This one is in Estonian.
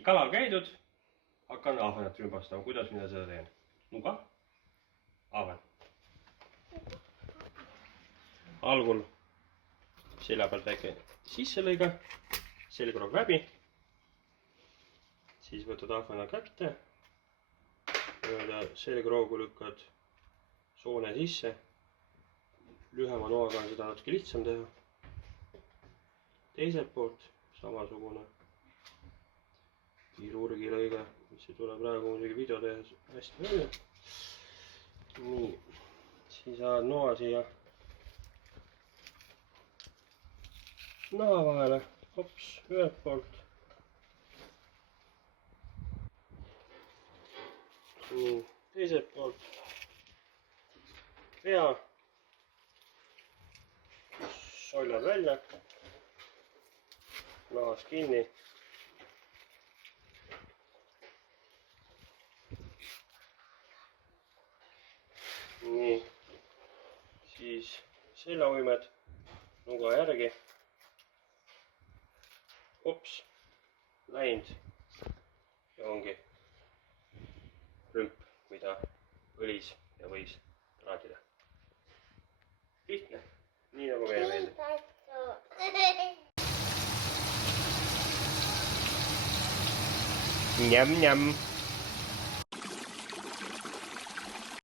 nii, kalal käidud. Hakkan ahvenat rümbastama. Kuidas mina seda teen? Nuga. Ahven. Algul selja pealt väike sisse lõiga. Selgroog läbi. Siis võtad ahvena kätte. Selgroogu lükkad soone sisse. Lühema noaga on seda natuke lihtsam teha. Teiselt poolt samasugune kirurgilõige, mis ei tule praegu muidugi video tehes hästi välja. Nii, siis ajad noa siia naha vahele, hops, ühelt poolt. Nii, teiselt poolt pea, soljad välja, nahas kinni. Nii, siis seljauimed nuga järgi. Hops, läinud ja ongi rümp, mida õlis ja võis traadida. Lihtne, nii nagu meie meeldib. Njam-njam.